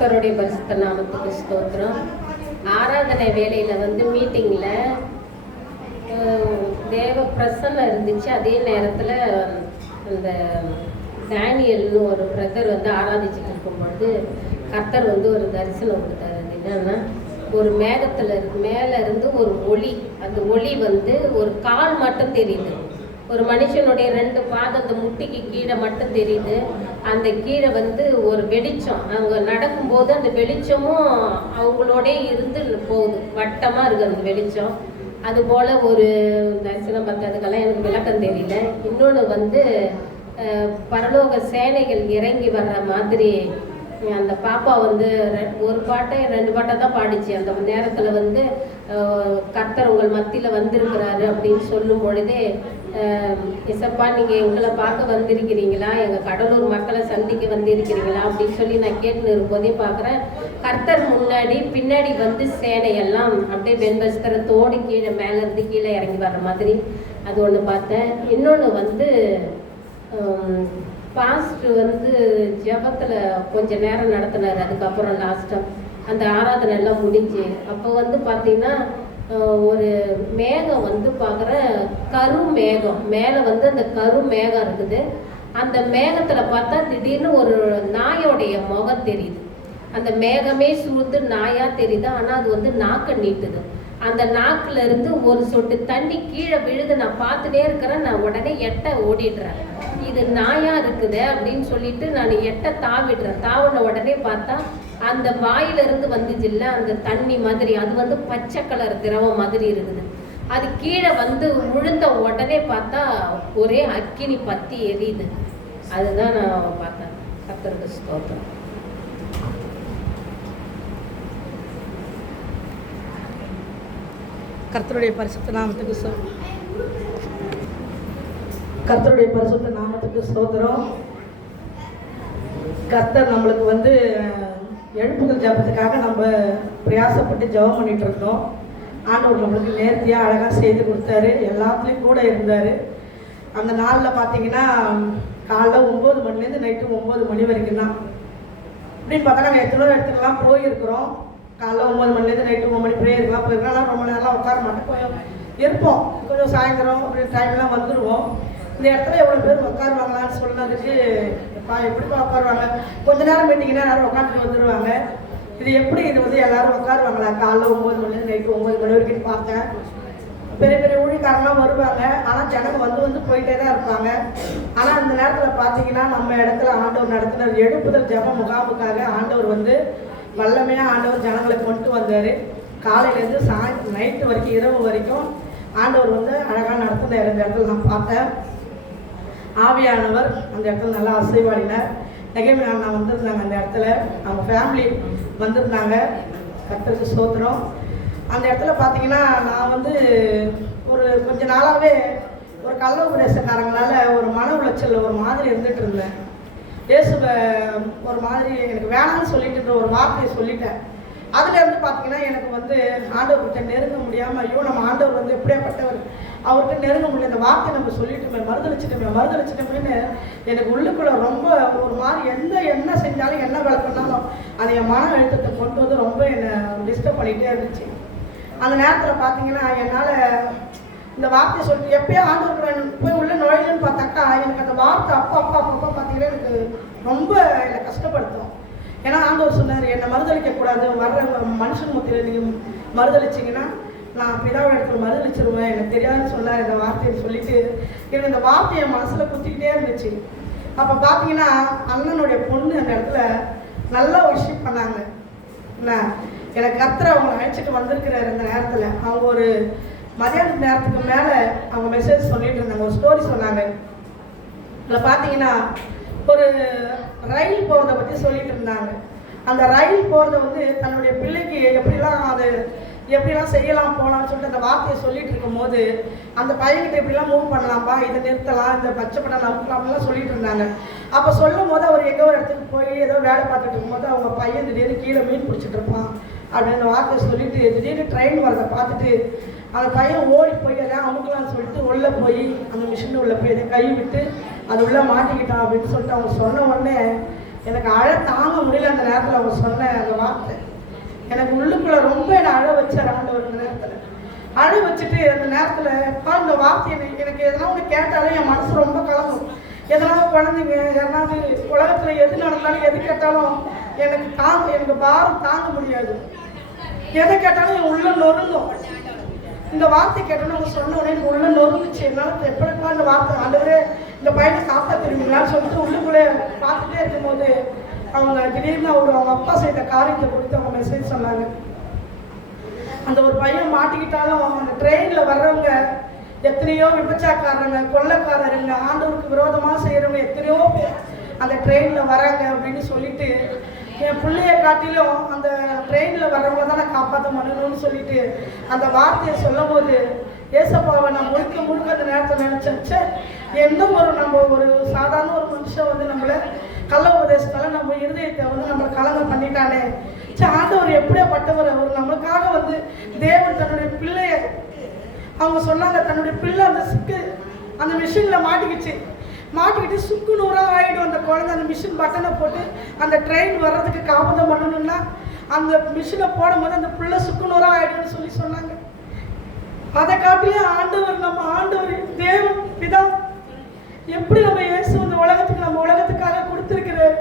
கர்த்தருடைய பரிசுத்த நாமத்துக்கு ஸ்தோத்திரம். ஆராதனை வேலையில் மீட்டிங்கில் தேவ பிரசன்னம் இருந்துச்சு. அதே நேரத்தில் அந்த டேனியல்னு ஒரு பிரதர் ஆராதிச்சுட்டு இருக்கும்பொழுது கர்த்தர் ஒரு தரிசனம் கொடுத்தாரு. அது என்னன்னா, ஒரு மேகத்தில் மேலே இருந்து ஒரு ஒளி, அந்த ஒளி ஒரு கால் மட்டும் தெரியுது. ஒரு மனுஷனுடைய 2 பாதம் அந்த முட்டிக்கு கீழே மட்டும் தெரியுது. அந்த கீழே ஒரு வெளிச்சம், அவங்க நடக்கும்போது அந்த வெளிச்சமும் அவங்களோட இருந்து போகுது. வட்டமாக இருக்குது அந்த வெளிச்சம். அதுபோல் ஒரு தரிசனம் பார்த்ததுக்கெல்லாம் எனக்கு விளக்கம் தெரியல. இன்னொன்று பரலோக சேனைகள் இறங்கி வர்ற மாதிரி அந்த பாப்பா ஒரு பாட்டை 2 பாட்டை தான் பாடிச்சு. அந்த நேரத்தில் கர்த்தர் உங்கள் மத்தியில் வந்திருக்கிறாரு அப்படின்னு சொல்லும் பொழுதே, இசப்பா நீங்கள் எங்களை பார்க்க வந்திருக்கிறீங்களா, எங்கள் கடலூர் மக்களை சந்திக்க வந்திருக்கிறீங்களா அப்படின்னு சொல்லி நான் கேட்டுன்னு இருக்கும்போதே பார்க்குறேன், கர்த்தர் முன்னாடி பின்னாடி சேனையெல்லாம் அப்படியே வெண்வஸ்திரத்தோடு கீழே மேலேருந்து கீழே இறங்கி வர்ற மாதிரி அது ஒன்று பார்த்தேன். இன்னொன்று பாஸ்டர் ஜெபத்தில் கொஞ்ச நேரம் நடத்தினார். அதுக்கப்புறம் லாஸ்ட்டாக அந்த ஆராதனை எல்லாம் முடிஞ்சு அப்போ பார்த்தீங்கன்னா ஒரு மேகம் பார்க்குற கருமேகம் மேலே அந்த கருமேகம் இருக்குது. அந்த மேகத்தில் பார்த்தா திடீர்னு ஒரு நாயோடைய முகம் தெரியுது. அந்த மேகமே சூழ்ந்து நாயாக தெரியுது. ஆனால் அது நாக்கை நீட்டுது. அந்த நாக்கில் இருந்து ஒரு சொட்டு தண்ணி கீழே விழுது. நான் பார்த்துட்டே இருக்கிறேன். நான் உடனே எட்ட ஓடிடுறேன். இது நாயா இருக்குது அப்படின்னு சொல்லிட்டு நான் எட்ட தாவிடுறேன். தாவின உடனே பார்த்தா அந்த வாயிலிருந்து வந்துச்சுல்ல அந்த தண்ணி மாதிரி, அது பச்சை கலர் திரவம் மாதிரி இருக்குது. அது கீழே விழுந்த உடனே பார்த்தா ஒரே அக்கினி பத்தி எரியுது. அதுதான் நான் பார்த்தேன். கர்த்தருக்கு ஸ்தோத்திரம். கர்த்தருடைய பரிசுத்த நாமத்துக்கு ஸ்தோத்திரம். கர்த்தர் நம்மளுக்கு எழுப்புதல் ஜபத்துக்காக நம்ம பிரயாசப்பட்டு ஜெபம் பண்ணிட்டு இருந்தோம். ஆண்டவர் நம்மளுக்கு நேர்த்தியாக அழகாக செய்து கொடுத்தாரு. எல்லாத்துலேயும் கூட இருந்தார். அந்த நாளில் பார்த்தீங்கன்னா காலைல 9 மணிலேருந்து நைட்டு 9 மணி வரைக்கும் தான். அப்படின்னு பார்த்தா நாங்கள் எத்தனோ இடத்துக்குலாம் போயிருக்கிறோம். காலைல 9 மணிலேருந்து நைட்டு 9 மணி ப்ரேயருக்குலாம் போயிருக்கலாம். ரொம்ப நேரம்லாம் உட்கார மாட்டோம், கொஞ்சம் இருப்போம். கொஞ்சம் சாயந்தரம் அப்படி டைம்லாம் வந்துடுவோம். இந்த இடத்துல எவ்வளோ பேர் உட்காருவாங்களான்னு சொன்னதுக்கு, எப்படிப்பா உட்காருவாங்க, கொஞ்ச நேரம் மீட்டிங்கன்னா எல்லாரும் உட்காந்துட்டு வந்துடுவாங்க. இது எப்படி இது எல்லாரும் உட்காருவாங்களா காலைல 9 மணிலேருந்து நைட்டு 9 மணி வரைக்கும் பார்த்தேன். பெரிய பெரிய ஊழியக்காரங்களாம் வருவாங்க. ஆனால் ஜனங்க வந்து போயிட்டே தான் இருப்பாங்க. ஆனால் இந்த நேரத்தில் பார்த்தீங்கன்னா நம்ம இடத்துல ஆண்டவர் நடத்தின எழுப்புதல் ஜப முகாமுக்காக ஆண்டவர் வல்லமையாக ஆண்டவர் ஜனங்களை கொண்டு வந்தார். காலையிலேருந்து நைட்டு வரைக்கும் இரவு வரைக்கும் ஆண்டவர் அழகாக நடத்தினார். இந்த இடத்துல நான் பார்த்தேன். ஆவியானவர் அந்த இடத்துல நல்லா அசைவாடினார். நெகேமியா அண்ணா வந்திருந்தாங்க. அந்த இடத்துல அவங்க ஃபேமிலி வந்திருந்தாங்க. கர்த்தருக்கு ஸ்தோத்திரம். அந்த இடத்துல பார்த்தீங்கன்னா நான் ஒரு கொஞ்ச நாளாகவே ஒரு கள்ள உபதேசக்காரங்களால் ஒரு மன உளைச்சல் ஒரு மாதிரி இருந்துகிட்டு இருந்தேன். இயேசுவை ஒரு மாதிரி எனக்கு வேணாம்னு சொல்லிட்டு ஒரு வார்த்தையை சொல்லிட்டேன். அதுலேருந்து பார்த்தீங்கன்னா எனக்கு ஆண்டவர்கிட்ட நெருங்க முடியாமல், ஐயோ நம்ம ஆண்டவர் எப்படியாப்பட்டவர், அவர்கிட்ட நெருங்க முடியல, இந்த வார்த்தையை நம்ம சொல்லிட்டோமே, மறுதளிச்சிட்டோமேன்னு எனக்கு உள்ளுக்குள்ள ரொம்ப ஒரு மாதிரி என்ன செஞ்சாலும் என்ன வேலை பண்ணாலும் அது என் மன அழுத்தத்தை கொண்டு ரொம்ப என்னை டிஸ்டர்ப் பண்ணிகிட்டே இருந்துச்சு. அந்த நேரத்தில் பார்த்தீங்கன்னா என்னால் இந்த வார்த்தையை சொல்லிட்டு எப்பயோ ஆண்டவர் போய் உள்ள நுழையணும்னு பார்த்தாக்கா எனக்கு அந்த வார்த்தை அப்போ பார்த்தீங்கன்னா எனக்கு ரொம்ப என்னை கஷ்டப்படுத்தும். ஏன்னா ஆண்டவர் சொன்னார், என்னை மறுதளிக்கக்கூடாது, வர்ற மனுஷன் மத்தியில் நீங்கள் மறுதளிச்சிங்கன்னா நான் பிதாவை இடத்துல மறுதளிச்சிருவேன், எனக்கு தெரியாதுன்னு சொன்னார். இந்த வார்த்தையை சொல்லிட்டு எனக்கு இந்த வார்த்தையை மனசில் குத்திக்கிட்டே இருந்துச்சு. அப்போ பார்த்தீங்கன்னா அண்ணனுடைய பொண்ணு அந்த இடத்துல நல்லா ஒர்ஷிப் பண்ணாங்க. என்ன எனக்கு கர்த்தர் அவங்க அழைச்சிட்டு வந்திருக்கிறார். இந்த நேரத்தில் அவங்க ஒரு மதியான நேரத்துக்கு மேலே அவங்க மெசேஜ் சொல்லிட்டு இருந்தாங்க, ஒரு ஸ்டோரி சொன்னாங்க. இதில் பார்த்தீங்கன்னா ஒரு ரயில் போகிறத பற்றி சொல்லிட்டு இருந்தாங்க. அந்த ரயில் போகிறத தன்னுடைய பிள்ளைக்கு எப்படிலாம் செய்யலாம் போகலான்னு சொல்லிட்டு அந்த வார்த்தையை சொல்லிட்டு இருக்கும்போது அந்த பையன்கிட்ட எப்படிலாம் மூவ் பண்ணலாம்ப்பா, இதை நிறுத்தலாம், இந்த பச்சை படம் நவுக்கலாம்லாம் சொல்லிட்டு இருந்தாங்க. அப்போ சொல்லும் போது அவர் எங்கே ஒரு இடத்துக்கு போய் ஏதோ வேலை பார்த்துட்டு இருக்கும்போது அவங்க பையன் திடீர்னு கீழே மீன் பிடிச்சிட்டு இருப்பான் அப்படின்னு வார்த்தையை சொல்லிட்டு திடீர்னு ட்ரெயின் வரதை பார்த்துட்டு அந்த பையன் ஓடி போய் அதை அமுக்கலான்னு சொல்லிட்டு உள்ளே போய் அந்த மிஷின் உள்ளே போய் அதை கை விட்டு அது உள்ளே மாட்டிக்கிட்டான் அப்படின்னு சொல்லிட்டு அவங்க சொன்ன உடனே எனக்கு அழ தாங்க முடியல. அந்த நேரத்தில் அவங்க சொன்ன அந்த வார்த்தை எனக்கு உள்ளுக்குள்ள ரொம்ப என்னை அழ வச்சார் ஆண்டவர். அந்த நேரத்தில் அழ வச்சுட்டு அந்த நேரத்தில் அந்த வார்த்தை எனக்கு எதனா ஒன்று கேட்டாலே என் மனசு ரொம்ப கலங்கும். எதனால குழந்தைங்க யாராவது உலகத்தில் எது நடந்தாலும் எது கேட்டாலும் எனக்கு பாரம் தாங்க முடியாது. எதை கேட்டாலும் என் உள்ள நொறுங்கும். இந்த வார்த்தை கேட்டோன்னு அவங்க சொன்ன உடனே எனக்கு உள்ள நொறுங்குச்சு. என்னால் எப்படிப்பா இந்த வார்த்தை ஆண்டவரே இந்த பையனை காப்பாற்றிருக்கீங்களான்னு சொல்லிட்டு உள்ளுக்குள்ளே பார்த்துட்டே இருக்கும்போது அவங்க திடீர்னு அவங்க அப்பா செய்த காரியத்தை கொடுத்து அவங்க மெசேஜ் சொன்னாங்க. அந்த ஒரு பையன் மாட்டிக்கிட்டாலும் அந்த ட்ரெயினில் வர்றவங்க எத்தனையோ விபச்சாரக்காரங்க, கொள்ளைக்காரருங்க, ஆண்டவருக்கு விரோதமாக செய்கிறவங்க எத்தனையோ பேர் அந்த ட்ரெயினில் வராங்க அப்படின்னு சொல்லிட்டு என் பிள்ளைய காட்டிலும் அந்த ட்ரெயினில் வர்றவங்க தான் நான் காப்பாற்ற முடியணும்னு சொல்லிட்டு அந்த வார்த்தையை சொல்லும் போது ஏசப்பாவை நான் முழுக்க அந்த நேரத்தில் நினச்சேன். என்ன நம்ம ஒரு சாதாரண ஒரு மனுஷன் வந்து நம்மளை கள்ள உபதேசத்தால் நம்ம இருதயத்தை வந்து நம்மளை கலங்க பண்ணிட்டானே. ஆண்டவர் எப்படியாப்பட்டவர், அவர் நம்மளுக்காக வந்து தேவன் தன்னுடைய பிள்ளைய அவங்க சொன்னாங்க தன்னுடைய பிள்ளை அந்த மிஷினில் மாட்டிக்கிட்டு சுக்கு நூறாக ஆகிடும் அந்த குழந்தை. அந்த மிஷின் பட்டனை போட்டு அந்த ட்ரெயின் வர்றதுக்கு காபதம் பண்ணணும்னா அந்த மிஷினை போடும்போது அந்த பிள்ளை சுக்கு நூறாக ஆகிடும்னு சொன்னாங்க. அதை காட்டிலே நம்ம ஆண்டவர் தேவன் பிதா எப்படி நம்ம இயேசு இந்த உலகத்துக்கு நம்ம உலகத்துக்காக கொடுத்துருக்கிறார்.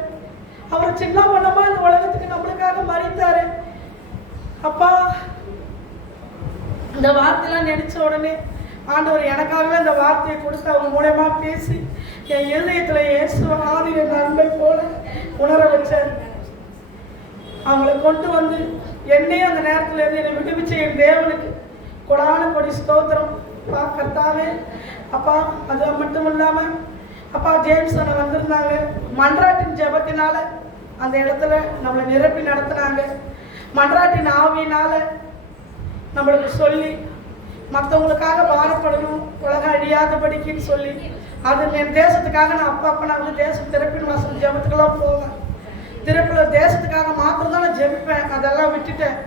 அவர் சின்ன பண்ணமா இந்த உலகத்துக்கு நம்மளுக்காக மறித்தாரு. அப்பா இந்த வார்த்தையெல்லாம் நினைச்ச உடனே ஆண்டவர் எனக்காகவே அந்த வார்த்தையை கொடுத்து அவங்க மூலமா பேசி என் இருதயத்துல இயேசு ஆதிய நன்மை போல உணர வச்சார். அவங்களை கொண்டு வந்து என்னையும் அந்த நேரத்துல இருந்து என்னை விடுவிச்ச என் தேவனுக்கு கொடான கொடி ஸ்தோத்திரம். கர்த்தாவே அப்பா அது மட்டும் இல்லாம அப்பா ஜேம்ஸ் அண்ணன் வந்திருந்தாங்க. மன்றாட்டின் ஜெபத்தினால அந்த இடத்துல நம்மளை நிரப்பி நடத்தினாங்க. மன்றாட்டின் ஆவியினால நம்மளுக்கு சொல்லி மற்றவங்களுக்காக பாரப்படணும், உலகம் அழியாதபடிக்குன்னு சொல்லி அது என் தேசத்துக்காக நான் அப்பப்போ நான் வந்து தேசம் திறப்பின் வாசல் ஜெபத்துக்கெல்லாம் போவேன். திறப்பில் தேசத்துக்காக மாத்திரம் தான் நான் ஜெபிப்பேன். அதெல்லாம் விட்டுட்டேன்.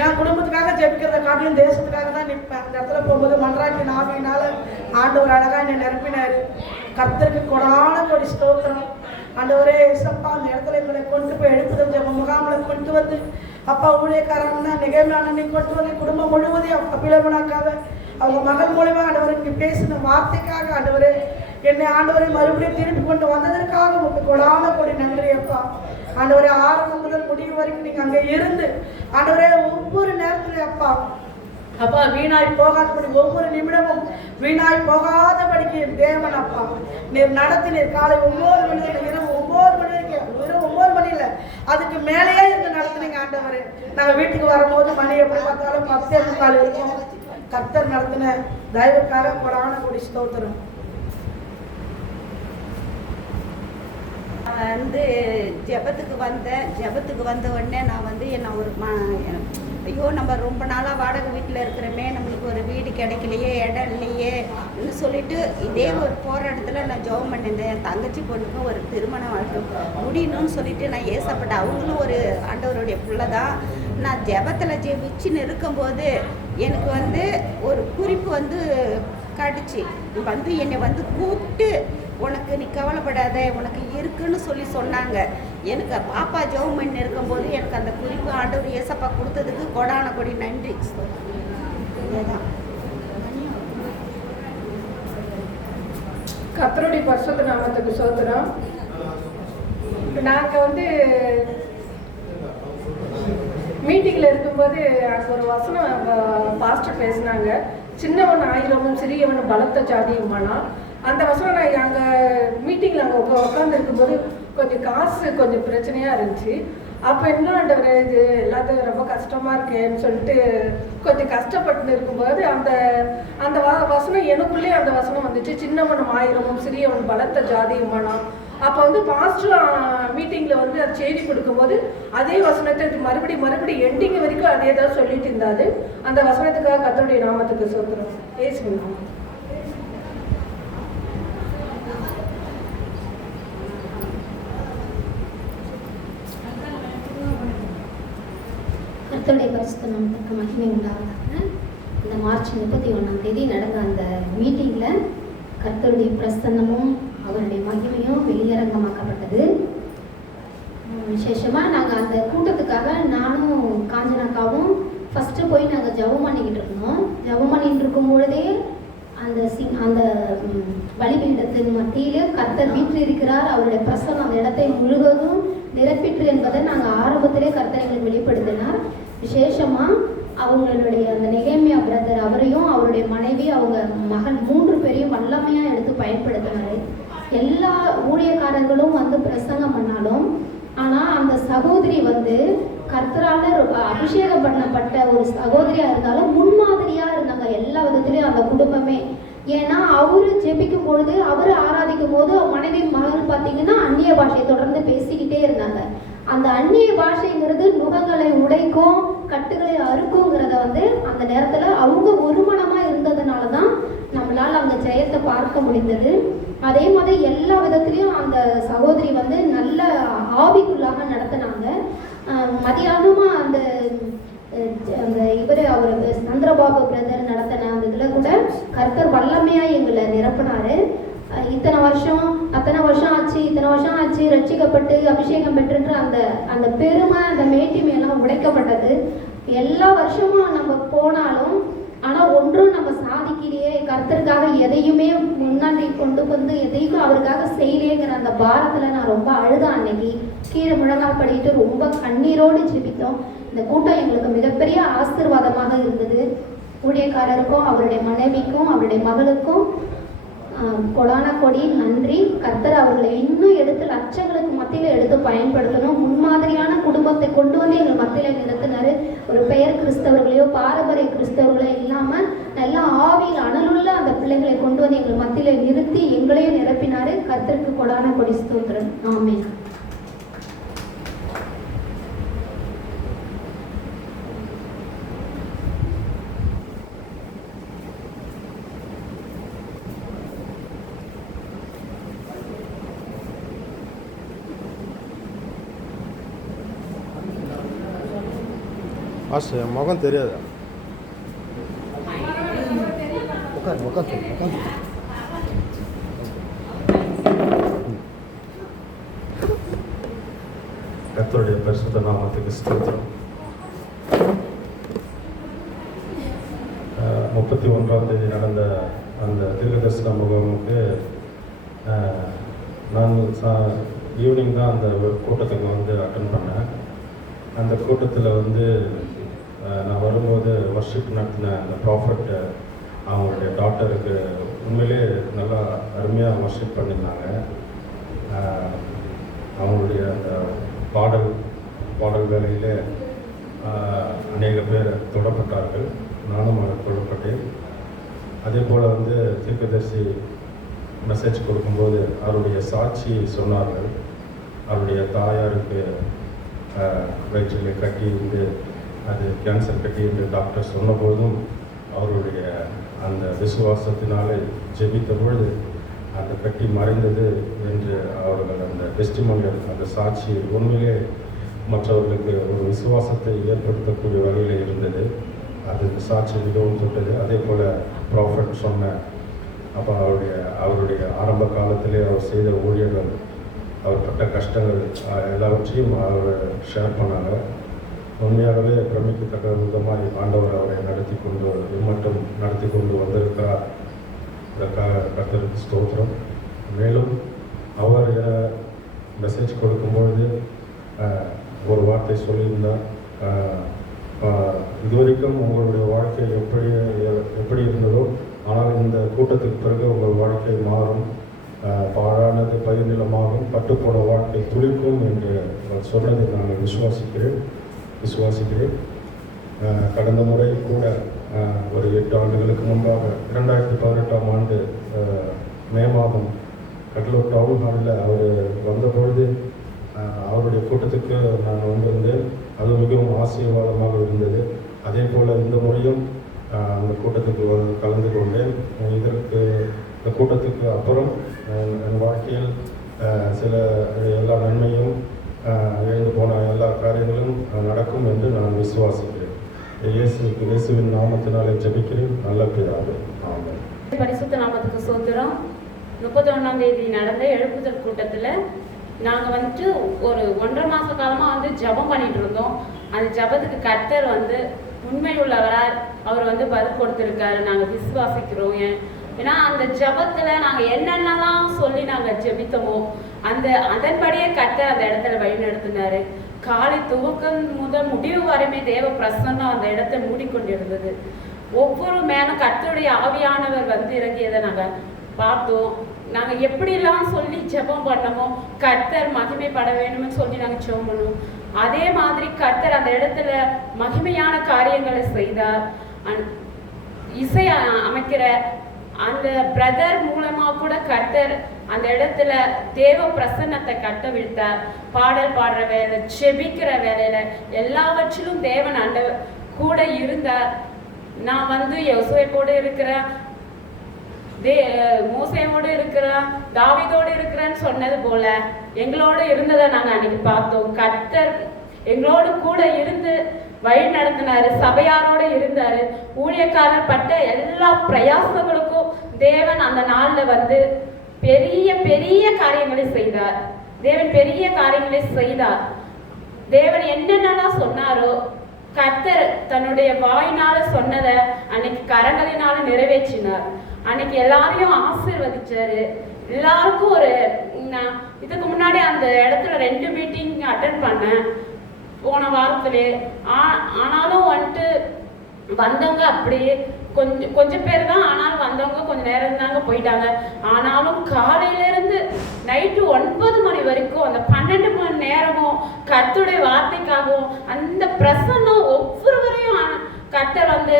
என் குடும்பத்துக்காக ஜெபிக்கிறத காட்டிலும் தேசத்துக்காக தான் நிற்பேன். அந்த இடத்துல போகும்போது மன்றாட்டின் ஆவியினால ஆண்டவர் அழகாக என்னை நிரப்பினார். கர்த்தருக்கு கொடான கொடி ஸ்தோத்திரம். ஆண்டவரே ஏசப்பா அந்த இடத்துல எங்களை கொண்டு போய் எழுப்புதல் ஜெப முகாமலை கொண்டு வந்து அப்பா ஊழியக்காரங்கன்னா நிகழ்நாளனை கொண்டு வந்து குடும்பம் முழுவதையும் அபிலவனாக்காக அவங்க மகள் மூலமாக ஆண்டவர் இங்கே பேசின வார்த்தைக்காக ஆண்டவரே என்னை ஆண்டவரை மறுபடியும் திருப்பி கொண்டு வந்ததற்காக உங்களுக்கு கொடான கொடி நன்றி அப்பா. ஆண்டவரே ஆரம்பம் முதல் முடிவு வரைக்கும் நீங்கள் அங்கே இருந்து ஆண்டவரே ஒவ்வொரு நேரத்துலையும் அப்பா வீணாய் போகாதபடி ஒவ்வொரு நிமிடமும் வீணாய் போகாதபடிக்கு தேவன் அப்பா நீர் நடத்தினீர். காலை 9 மணி இரவு 9 மணி வரைக்கும், இரவு 9 மணி இல்லை அதுக்கு மேலேயே இருந்து நடத்துனீங்க ஆண்டவரே. நாங்கள் வீட்டுக்கு வரும்போது மணி எப்படி பார்த்தாலும் 10:45 இருக்கும். கர்த்தர் நடத்தின தயவுக்காக கொடான கொடி ஸ்தோத்திரம். வந்து ஜெபத்துக்கு வந்த உடனே நான் வந்து ஐயோ நம்ம ரொம்ப நாளாக வாடகை வீட்டில் இருக்கிறோமே, நம்மளுக்கு ஒரு வீடு கிடைக்கலையே, இடம் இல்லையே சொல்லிட்டு இதே ஒரு போராட்டத்தில் நான் ஜெபம் பண்ணியிருந்தேன். என் தங்கச்சி பொண்ணுக்கும் ஒரு திருமணம் முடியணும்னு சொல்லிட்டு நான் ஏசப்பட்டேன். அவங்களும் ஒரு ஆண்டவருடைய பிள்ளை தான். நான் ஜெபத்தில் ஜெபிச்சுன்னு இருக்கும்போது எனக்கு வந்து ஒரு குறிப்பு வந்து காட்டுச்சு. என்னை வந்து கூப்பிட்டு உனக்கு நீ கவலைப்படாத உனக்கு இருக்குன்னு சொன்னாங்க. எனக்கு பாப்பா ஜெபம் பண்ணி இருக்கும்போது எனக்கு அந்த குறிப்பு ஆண்டவர் ஏசப்பா கொடுத்ததுக்கு கொடான கொடி நன்றி. இதுதான் கர்த்தருடைய பரிசுத்த நாமத்துக்கு ஸ்தோத்திரம். நாங்கள் வந்து மீட்டிங்கில் இருக்கும்போது அங்கே ஒரு வசனம் பாஸ்டர் பேசினாங்க. சின்னவன் ஆயிரமும் சிறியவன் பலத்த ஜாதியுமானா. அந்த வசனம் நான் அங்கே மீட்டிங்கில் அங்கே உட்காந்து இருக்கும்போது கொஞ்சம் காசு கொஞ்சம் பிரச்சனையாக இருந்துச்சு. அப்போ என்ன ஆண்டவரே இது எல்லாத்துக்கும் ரொம்ப கஷ்டமாக இருக்கேன்னு சொல்லிட்டு கொஞ்சம் கஷ்டப்பட்டு இருக்கும்போது அந்த வசனம் எனக்குள்ளே அந்த வசனம் வந்துச்சு. சின்னவனும் ஆயிரமும் சிறியவன் பலத்த ஜாதியுமானா. அப்போ வந்து பாஸ்டர் மீட்டிங்கில் வந்து அது செய்தி கொடுக்கும்போது அதே வசனத்தை மறுபடியும் எண்டிங் வரைக்கும் அதே தான் சொல்லிட்டு இருந்தாது. அந்த வசனத்துக்காக கர்த்தருடைய நாமத்துக்கு ஸ்தோத்திரம். ஏசுங்க. கர்த்தருடைய பரிசுத்த நாமத்துக்கு மகிமை உண்டாவதாக. இந்த மார்ச் 31 நடந்த அந்த மீட்டிங்கில் கர்த்தருடைய பிரசன்னமும் அவருடைய மகிமையும் வெளியரங்கமாக்கப்பட்டது. விசேஷமாக நாங்கள் அந்த கூட்டத்துக்காக நானும் காஞ்சனாக்காவும் ஃபஸ்ட்டு போய் நாங்கள் ஜெபம் பண்ணிக்கிட்டு இருந்தோம். ஜெபம் பண்ணிட்டு இருக்கும் பொழுதே அந்த பலிபீடத்தின் மத்தியிலே கர்த்தர் வீற்றில் இருக்கிறார், அவருடைய பிரசன்னம் அந்த இடத்தை முழுவதும் நிரப்பிற்று என்பதை நாங்கள் ஆரம்பத்திலே கர்த்தர் எங்களுக்கு வெளிப்படுத்தினார். விசேஷமாக அவங்களுடைய அந்த நெகேமியா பிரதர் அவரையும் அவருடைய மனைவி அவங்க மகன் 3 பேரையும் வல்லமையாக எடுத்து பயன்படுத்தினார். எல்லா ஊழியக்காரர்களும் வந்து பிரசங்கம் பண்ணாலும் ஆனால் அந்த சகோதரி வந்து கர்த்தரால அபிஷேகம் பண்ணப்பட்ட ஒரு சகோதரியா இருந்தாலும் முன்மாதிரியாக இருந்தாங்க எல்லா விதத்துலேயும் அந்த குடும்பமே. ஏன்னா அவரு ஜெபிக்கும் பொழுது அவர் ஆராதிக்கும் போது மனைவி மகள் பார்த்தீங்கன்னா அந்நிய பாஷையை தொடர்ந்து பேசிக்கிட்டே இருந்தாங்க. அந்த அந்நிய பாஷைங்கிறது நுகங்களை உடைக்கும், கட்டுகளை அறுக்குங்கிறத வந்து அந்த நேரத்தில் அவங்க ஒருமனமாக இருந்ததுனால தான் நம்மளால் அந்த ஜெயத்தை பார்க்க முடிந்தது. அதே மாதிரி எல்லா விதத்துலேயும் அந்த சகோதரி வந்து நல்ல ஆவிக்குள்ளாக நடத்தினாங்க. மதியானமாக அந்த அவர் சந்திரபாபு பிரதர் நடத்தின அந்த இதில் கூட கர்த்தர் வல்லமையாக எங்களை நிரப்பினார். இத்தனை வருஷம் ஆச்சு ரட்சிக்கப்பட்டு அபிஷேகம் பெற்றுன்ற அந்த பெருமை அந்த மேட்டிமையெல்லாம் உடைக்கப்பட்டது. எல்லா வருஷமும் நம்ம போனாலும் ஆனால் ஒன்றும் நம்ம சாதிக்கலையே, கர்த்தருக்காக எதையுமே முன்னாடி கொண்டு வந்து எதையும் அவருக்காக செய்யலேங்கிற அந்த பாரத்தில் நான் ரொம்ப அழுதேன். அன்னைக்கு கீழே முழங்கால் படிட்டு ரொம்ப கண்ணீரோடு ஜெபித்தோம். இந்த கூட்டம் எங்களுக்கு மிகப்பெரிய ஆசீர்வாதமாக இருந்தது. ஊழியக்காரருக்கும் அவருடைய மனைவிக்கும் அவருடைய மகளுக்கும் கொடான கொடி நன்றி. கர்த்தர் அவர்களை இன்னும் எடுத்து லட்சங்களுக்கு மத்தியில் எடுத்து பயன்படுத்தணும். முன்மாதிரியான குடும்பத்தை கொண்டு வந்து எங்கள் மத்தியில் நிறுத்தினார். ஒரு பெயர் கிறிஸ்தவர்களையோ பாரம்பரிய கிறிஸ்தவர்களோ இல்லாமல் நல்லா ஆவியில் அனலுள்ள அந்த பிள்ளைகளை கொண்டு வந்து எங்கள் மத்தியில் நிறுத்தி எங்களையும் நிரப்பினார். கர்த்தருக்கு கொடான கொடி ஸ்தோத்திரம். ஆமென். ஆசை முகம் தெரியாது. உட்காந்து கர்த்தருடைய பரிசுத்த நாமத்துக்கு ஸ்தோத்திரம். 31ஆம் தேதி நடந்த அந்த தீர்க்கதரிசன முகாமுக்கு நான் ஈவினிங் தான் அந்த கூட்டத்துக்கு வந்து அட்டன் பண்ணேன். அந்த கூட்டத்தில் வந்து நான் வரும்போது வர்ஷிப் நடத்தின அந்த ப்ராஃபட் அவங்களுடைய டாக்டருக்கு உண்மையிலே நல்லா அருமையாக வர்ஷிப் பண்ணியிருந்தாங்க. அவங்களுடைய அந்த பாடல் வேலையிலே அநேக பேர் தொடப்பட்டார்கள். நானும் அவர் தொடப்பட்டேன். அதே போல் வந்து தீர்க்கதரிசி மெசேஜ் கொடுக்கும்போது அவருடைய சாட்சி சொன்னார்கள். அவருடைய தாயாருக்கு வயிற்றில் கட்டி இருந்து அது கேன்சர் கட்டி என்று டாக்டர் சொன்னபோதும் அவருடைய அந்த விசுவாசத்தினாலே ஜெபித்த பொழுது அந்த கட்டி மறைந்தது என்று அவர்கள் அந்த டெஸ்டிமோனியல் அந்த சாட்சி உண்மையிலே மற்றவர்களுக்கு ஒரு விசுவாசத்தை ஏற்படுத்தக்கூடிய வகையில் இருந்தது. அது சாட்சி மிகவும் தொட்டது. அதே போல் ப்ராஃபட் சொன்ன அப்போ அவருடைய ஆரம்ப காலத்திலே அவர் செய்த ஊழியர்கள், அவர் பட்ட கஷ்டங்கள் எல்லாவற்றையும் அவர் ஷேர் பண்ணாங்க. உண்மையாகவே பிரமிக்கத்தக்க விதமாக ஆண்டவர் அவரை நடத்தி கொண்டு வந்திருக்கிறார். இதற்காக கர்த்தருக்கு ஸ்தோத்திரம். மேலும் அவர் மெசேஜ் கொடுக்கும்பொழுது ஒரு வார்த்தை சொல்லியிருந்தார். இதுவரைக்கும் உங்களுடைய வாழ்க்கை எப்படி இருந்ததோ, ஆனால் இந்த கூட்டத்துக்கு பிறகு உங்கள் வாழ்க்கை மாறும், பாழானது பயிர் நிலமாகும், பட்டுப்போன வாழ்க்கை துளிக்கும் என்று சொன்னதை நான் விசுவாசிக்கிறேன். கடந்த முறை கூட ஒரு 8 ஆண்டுகளுக்கு முன்பாக 2018ஆம் ஆண்டு மே மாதம் கடலூர் டவுன் ஹாலில் அவர் வந்தபொழுது அவருடைய கூட்டத்துக்கு நான் வந்திருந்தேன். அது மிகவும் ஆசீர்வாதமாக இருந்தது. அதே போல் இந்த முறையும் அந்த கூட்டத்துக்கு கலந்து கொண்டேன். இந்த கூட்டத்துக்கு அப்புறம் என் வாழ்க்கையில் சில எல்லா நன்மையும் எழுந்து போன எல்லா காரியங்களும் நடக்கும் என்று நான் விசுவாசிக்கிறேன். இயேசுவின் நாமத்தினாலே ஜெபிக்கிறேன். நல்ல பிதாவே, ஆமென். பரிசுத்த நாமத்துக்கு ஸ்தோத்திரம். 31ஆம் தேதி நடந்த எழுப்புதல் கூட்டத்தில் நாங்கள் வந்துட்டு ஒரு 1.5 மாத காலம் ஜெபம் பண்ணிட்டு இருந்தோம். அந்த ஜெபத்துக்கு கர்த்தர் வந்து உண்மை உள்ளவரா அவர் வந்து பதில் கொடுத்துருக்காரு. நாங்கள் விசுவாசிக்கிறோம். ஏன்னா அந்த ஜெபத்துல நாங்கள் என்னென்னலாம் சொல்லி நாங்கள் ஜெபித்தோமோ அதன்படியே கர்த்தர் அந்த இடத்துல வழி நடத்தினாரு. காலை துவக்கம் முதல் முடிவு வரையுமே தேவ பிரசன்னம் அந்த இடத்தை மூடிக்கொண்டிருந்தது. ஒவ்வொரு மேலும் கர்த்தருடைய ஆவியானவர் வந்து இறங்கியதை நாங்கள் பார்த்தோம். நாங்கள் எப்படிலாம் சொல்லி ஜெபம் பண்ணமோ கர்த்தர் மகிமைப்பட வேணும்னு சொல்லி நாங்கள் ஜெபம் பண்ணுவோம். அதே மாதிரி கர்த்தர் அந்த இடத்துல மகிமையான காரியங்களை செய்தார். இசை அமைக்கிற அந்த பிரதர் மூலமா கூட கர்த்தர் அந்த இடத்துல தேவ பிரசன்னத்தை கட்டவிழ்த்தார். பாடல் பாடுற வேலை, செபிக்கிற வேலையில எல்லாவற்றிலும் தேவன் அந்த கூட இருந்தார். நான் வந்து யோசுவேவோடு இருக்கிறேன், மோசேவோடு இருக்கிறேன், தாவீதோடு இருக்கிறேன்னு சொன்னது போல எங்களோடு இருந்ததை நாங்கள் அன்னைக்கு பார்த்தோம். கர்த்தர் எங்களோடு கூட இருந்து வழி நடத்தினாரு, சபையாரோடு இருந்தாரு. ஊழியக்காரர் பட்ட எல்லா பிரயாசங்களுக்கும் தேவன் அந்த நாள்ல வந்து பெரிய பெரிய காரியங்களை செய்தார். தேவன் பெரிய காரியங்களை செய்தார். தேவன் என்னென்னலாம் சொன்னாரோ கர்த்தர் தன்னுடைய வாயினால சொன்னதை அன்னைக்கு கரங்களினால நிறைவேற்றினார். அன்னைக்கு எல்லாரையும் ஆசீர்வதிச்சாரு. எல்லாருக்கும் இதுக்கு முன்னாடி அந்த இடத்துல 2 மீட்டிங் அட்டென்ட் பண்ணேன் போன வாரத்திலே. ஆனாலும் வந்துட்டு வந்தவங்க அப்படியே கொஞ்சம் பேர் தான். ஆனாலும் வந்தவங்க கொஞ்சம் நேரம் இருந்தாங்க, போயிட்டாங்க. ஆனாலும் காலையிலேருந்து நைட்டு 9 மணி வரைக்கும் அந்த 12 மணி நேரமும் கர்த்தருடைய வார்த்தைக்காகவும் அந்த பிரசன்னம் ஒவ்வொருவரையும் கர்த்தர் வந்து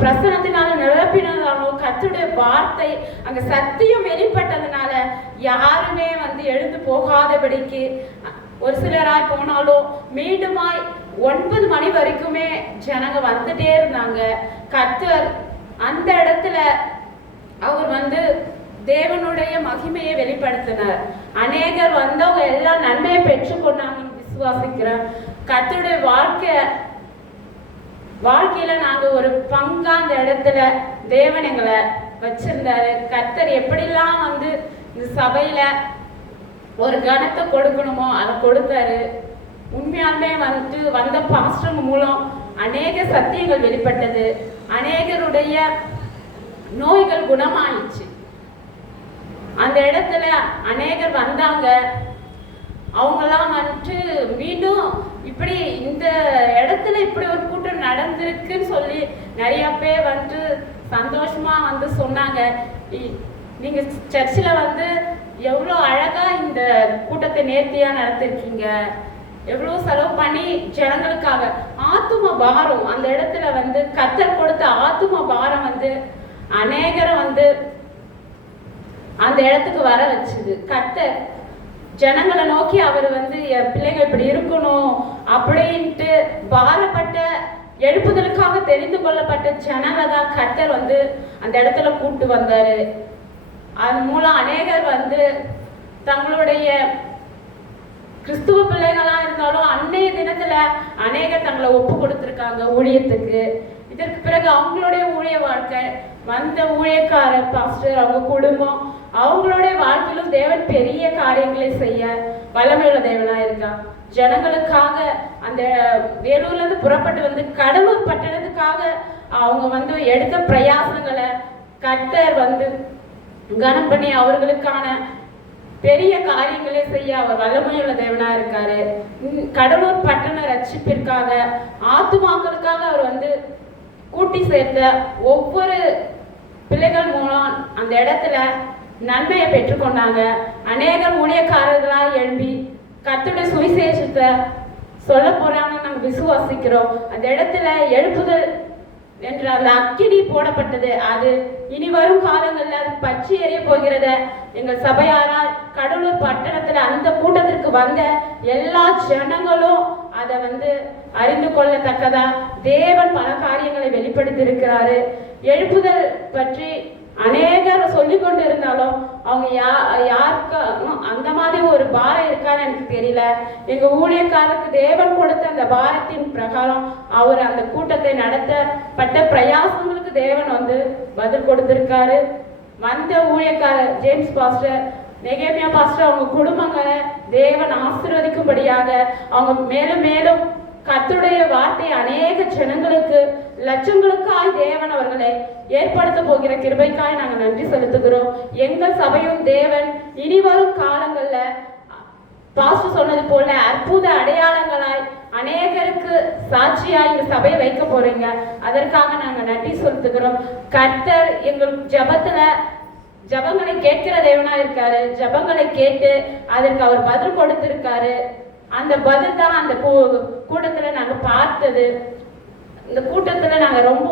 பிரசன்னத்தினால நிரப்பினதாலும் கர்த்தருடைய வார்த்தை அங்கே சத்தியம் வெளிப்பட்டதுனால யாருமே வந்து எழுந்து போகாதபடிக்கு ஒரு சிலராய் போனாலும் மீண்டுமாய் 9 மணி வரைக்குமே ஜனங்க வந்துட்டே இருந்தாங்க. கர்த்தர் அந்த இடத்துல அவர் வந்து தேவனுடைய மகிமையை வெளிப்படுத்தினார். அநேகர் வந்தவங்க எல்லாம் நன்மையை பெற்றுக்கொண்டாங்கன்னு விசுவாசிக்கிறேன். கர்த்தருடைய வாழ்க்கையில நாங்க ஒரு பங்கா அந்த இடத்துல தேவன் எங்களை வச்சிருந்தாரு. கர்த்தர் எப்படிலாம் வந்து இந்த சபையில ஒரு கனத்தை கொடுக்கணுமோ அதை கொடுத்தாரு. உண்மையாலுமே வந்து வந்த பாஸ்டர் மூலம் அநேக சத்தியங்கள் வெளிப்பட்டது. அநேகருடைய நோய்கள் குணமாயிடுச்சு. அந்த இடத்துல அநேகர் வந்தாங்க. அவங்கெல்லாம் வந்துட்டு மீண்டும் இப்படி இந்த இடத்துல இப்படி ஒரு கூட்டம் நடந்திருக்குன்னு சொல்லி நிறைய பேர் வந்துட்டு சந்தோஷமா வந்து சொன்னாங்க. நீங்க சர்ச்சில் வந்து எவ்வளோ அழகா இந்த கூட்டத்தை நேர்த்தியா நடத்திருக்கீங்க, எவ்வளோ செலவு பண்ணி ஜனங்களுக்காக. ஆத்தும பாரம் அந்த இடத்துல வந்து கர்த்தர் கொடுத்த ஆத்தும பாரம் வந்து அநேகரை வந்து அந்த இடத்துக்கு வர வச்சுது. கர்த்தர் ஜனங்களை நோக்கி அவர் வந்து என் பிள்ளைகள் இப்படி இருக்கணும் அப்படின்ட்டு பாரப்பட்ட எழுப்புதலுக்காக தெரிந்து கொள்ளப்பட்ட ஜனங்களை தான் கர்த்தர் வந்து அந்த இடத்துல கூப்பிட்டு வந்தாரு. அதன் மூலம் அநேகர் வந்து தங்களுடைய கிறிஸ்துவ பிள்ளைகளா இருந்தாலும் அன்னைய தினத்துல அநேகர் தங்களை ஒப்பு கொடுத்துருக்காங்க ஊழியத்துக்கு. இதற்கு பிறகு அவங்களுடைய ஊழிய வாழ்க்கை வந்த ஊழியக்காரர் பாஸ்டர் அவங்க குடும்பம் அவங்களுடைய வாழ்க்கையிலும் தேவன் பெரிய காரியங்களை செய்ய வல்லமையுள்ள தேவனா இருக்கா. ஜனங்களுக்காக அந்த வேலூர்ல இருந்து புறப்பட்டு வந்து கடலூர் பட்டணத்துக்காக அவங்க வந்து எடுத்த பிரயாசங்களை கர்த்தர் வந்து கனம் பண்ணி அவர்களுக்கான பெரிய காரியங்களே செய்ய அவர் வல்லமையுள்ள தேவனா இருக்காரு. கடலூர் பட்டண ரட்சிப்பிற்காக ஆத்துமாக்களுக்காக அவர் வந்து கூட்டி சேர்த்த ஒவ்வொரு பிள்ளைகள் மூலம் அந்த இடத்துல நன்மையை பெற்றுக்கொண்டாங்க. அநேகர் ஊழியக்காரர்களா எழும்பி கர்த்தருடைய சுவிசேஷத்தை சொல்ல போறாங்கன்னு நாங்கள் விசுவாசிக்கிறோம். அந்த இடத்துல எழுப்புதல் என்ற அந்த அக்கினி போடப்பட்டது. அது இனி வரும் காலங்கள்ல அது பற்றி எறிய போகிறத எங்கள் சபையாரால் கடலூர் பட்டணத்துல அந்த கூட்டத்திற்கு வந்த எல்லா ஜனங்களும் அதை வந்து அறிந்து கொள்ளத்தக்கதா தேவன் பல காரியங்களை வெளிப்படுத்தி இருக்கிறாரு. எழுப்புதல் பற்றி அநேகர் சொல்லி கொண்டு இருந்தாலும் அவங்க யாருக்கும் அந்த மாதிரி ஒரு பாரம் இருக்கான்னு எனக்கு தெரியல. எங்க ஊழியக்காரருக்கு தேவன் கொடுத்த அந்த பாரத்தின் பிரகாரம் அவர் அந்த கூட்டத்தை நடத்தப்பட்ட பிரயாசங்களுக்கு தேவன் வந்து பதில் கொடுத்திருக்காரு. வந்த ஊழியக்காரர் ஜேம்ஸ் பாஸ்டர் நெகேமியா பாஸ்டர் அவங்க குடும்பங்களை தேவன் ஆசீர்வதிக்கும்படியாக அவங்க மேலும் மேலும் கர்த்தருடைய வார்த்தை அநேக ஜனங்களுக்கு லட்சங்களுக்காய் தேவன் அவர்களை ஏற்படுத்த போகிற கிருபைக்காய் நாங்கள் நன்றி செலுத்துகிறோம். எங்கள் சபையும் தேவன் இனி வரும் காலங்கள்ல பாஸ்டர் சொன்னது போல அற்புத அடையாளங்களாய் அநேகருக்கு சாட்சியாய் இந்த சபையை வைக்க போறீங்க. அதற்காக நாங்க நன்றி செலுத்துகிறோம். கர்த்தர் எங்கள் ஜபங்களை கேட்கிற தேவனா இருக்காரு. ஜபங்களை கேட்டு அதற்கு அவர் பதில் கொடுத்திருக்காரு. அந்த பதில் தான் அந்த கூட்டத்துல நாங்க பார்த்தது. இந்த கூட்டத்துல நாங்க ரொம்ப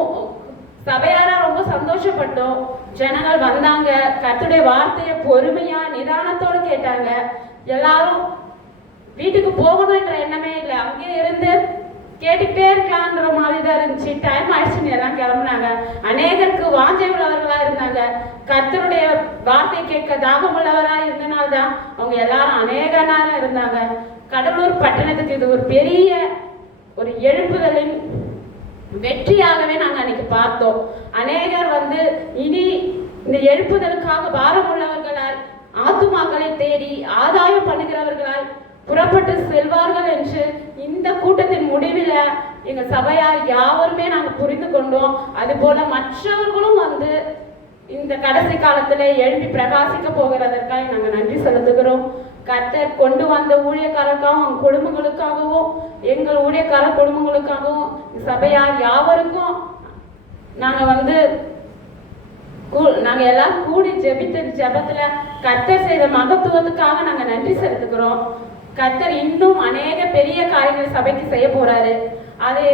சபையாரா ரொம்ப சந்தோஷப்பட்டோம். ஜனங்கள் வந்தாங்க, கர்த்தருடைய வார்த்தையை பொறுமையா நிதானத்தோடு கேட்டாங்க. எல்லாரும் வீட்டுக்கு போகணுன்ற எண்ணமே இல்லை, அங்கே இருந்து கேட்டுக்கிட்டே இருக்கலான்ற மாதிரி தான் இருந்துச்சு. டைம் ஆயிடுச்சுன்னு எல்லாம் கிளம்புனாங்க. அநேகருக்கு வாஞ்சை உள்ளவர்களா இருந்தாங்க. கர்த்தருடைய வார்த்தை கேட்க தாகம் உள்ளவரா இருந்தனால்தான் அவங்க எல்லாரும் அநேக நேரம் இருந்தாங்க. கடலூர் பட்டணத்துக்கு இது ஒரு பெரிய ஒரு எழுப்புதலின் வெற்றியாகவே நாங்கள் அன்னைக்கு பார்த்தோம். அநேகர் வந்து இனி இந்த எழுப்புதலுக்காக பாரம் உள்ளவர்களால் ஆத்துமாக்களை தேடி ஆதாயம் பண்ணுகிறவர்களால் புறப்பட்டு செல்வார்கள் என்று இந்த கூட்டத்தின் முடிவில் எங்க சபையார் யாவருமே நாங்கள் புரிந்து கொண்டோம். அது போல மற்றவர்களும் வந்து இந்த கடைசி காலத்துல எழுப்பி பிரகாசிக்க போகிறதற்காக நாங்கள் நன்றி செலுத்துகிறோம். கர்த்தர் கொண்டு வந்த ஊழியக்காரருக்காகவும் அவங்க குடும்பங்களுக்காகவும் எங்கள் ஊழியக்கார குடும்பங்களுக்காகவும் சபையார் யாவருக்கும் நாங்க எல்லாம் கூடி ஜெபத்துல கர்த்தர் செய்த மகத்துவத்துக்காக நாங்க நன்றி செலுத்துகிறோம். கர்த்தர் இன்னும் அநேக பெரிய காரியங்கள் சபைக்கு செய்ய போறாரு. அது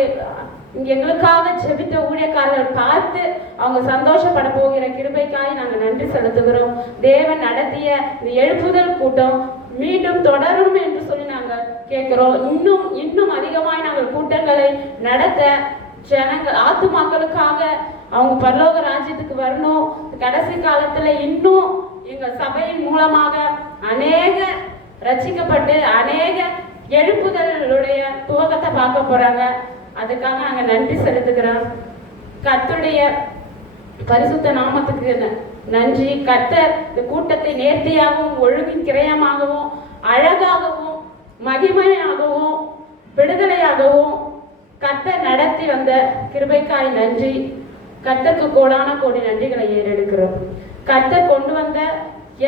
எங்களுக்காக ஜெபித்த ஊழியக்காரர்கள் பார்த்து அவங்க சந்தோஷப்பட போகிற கிருபைக்காய் நாங்க நன்றி செலுத்துகிறோம். தேவன் நடத்திய இந்த எழுப்புதல் கூட்டம் மீண்டும் தொடரும் என்று சொல்லி நாங்கள் கேட்கிறோம். இன்னும் அதிகமாய் நாங்கள் கூட்டங்களை நடத்த ஜனங்கள் ஆத்துமாக்களுக்காக அவங்க பரலோக ராஜ்யத்துக்கு வரணும். கடைசி காலத்துல இன்னும் எங்கள் சபையின் மூலமாக அநேக ரட்சிக்கப்பட்டு அநேக எழுப்புதலுடைய துவக்கத்தை பார்க்க போறாங்க. அதுக்காக நாங்க நன்றி செலுத்துகிறோம். கர்த்தருடைய பரிசுத்த நாமத்துக்கு நன்றி. கர்த்தர் இந்த கூட்டத்தை நேர்த்தியாகவும் ஒழுங்கின் கிரயமாகவும் அழகாகவும் மகிமையாகவும் விடுதலையாகவும் கர்த்தர் நடத்தி வந்த கிருபைக்காய் நன்றி. கர்த்தருக்கு கோடான கோடி நன்றிகளை ஏறெடுக்கிறோம். கர்த்தர் கொண்டு வந்த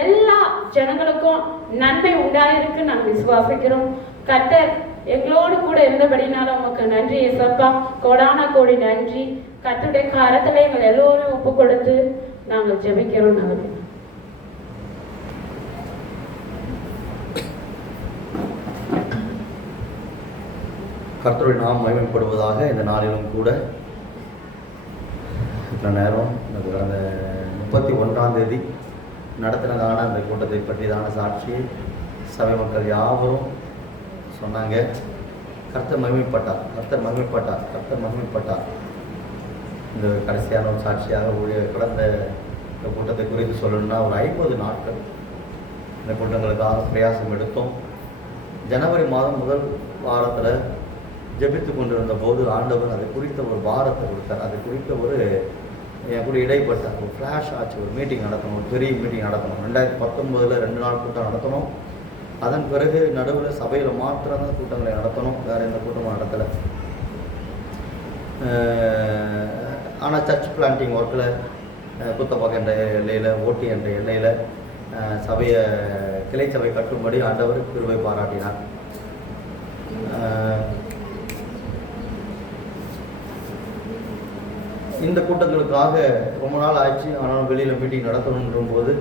எல்லா ஜனங்களுக்கும் நன்மை உண்டாயிருக்கு நாங்கள் விசுவாசிக்கிறோம். கர்த்தர் எங்களோடு கூட இருந்தபடினால உங்களுக்கு நன்றி ஏசப்பா, கோடான கோடி நன்றி. கர்த்தருடைய கரத்துல எங்கள் எல்லோரும் ஒப்பு கொடுத்து நாங்கள் ஜெபிக்கிறோம். நாங்கள் கர்த்தருடைய நாம் மகிமைப்படுவதாக. இந்த நாளிலும் கூட இத்தனை நேரம் எனக்கு கடந்த 31ஆம் தேதி நடத்தினதான அந்த கூட்டத்தை பற்றியதான சாட்சியை சபை மக்கள் யாவரும் சொன்னாங்க. கர்த்தர் மகிமைப்பட்டார், கர்த்தர் மகிமைப்பட்டார், கர்த்தர் மகிமைப்பட்டார். இந்த கடைசியான ஒரு சாட்சியாக கடந்த இந்த கூட்டத்தை குறித்து சொல்லணும்னா ஒரு 50 நாட்கள் இந்த கூட்டங்களுக்காக பிரயாசம் எடுத்தோம். ஜனவரி மாதம் முதல் வாரத்தில் ஜெபித்து கொண்டிருந்த போது ஆண்டவர் அது குறித்த ஒரு பாரத்தை கொடுத்தார். அது குறித்த ஒரு என் கூட இடைப்பட்ட ஒரு ஃப்ளாஷ் ஆச்சு. ஒரு மீட்டிங் நடத்தணும், ஒரு பெரிய மீட்டிங் நடத்தணும். 2019 2 நாள் கூட்டம் நடத்தணும். அதன் பிறகு நடுவில் சபையில் மாத்திரம்தான் கூட்டங்களை நடத்தணும், வேறு எந்த கூட்டமும் நடத்தலை. ஆனால் சர்ச் பிளான்டிங் ஒர்க்கில் குத்தப்பாக்கம் என்ற எல்லையில், ஓட்டி என்ற எல்லையில் சபையை கிளை சபை கட்டும்படி ஆண்டவர் கிருபை பாராட்டினார். இந்த கூட்டங்களுக்காக ரொம்ப நாள் ஆச்சு. ஆனாலும் வெளியில் மீட்டிங் நடத்தணுன்ற போது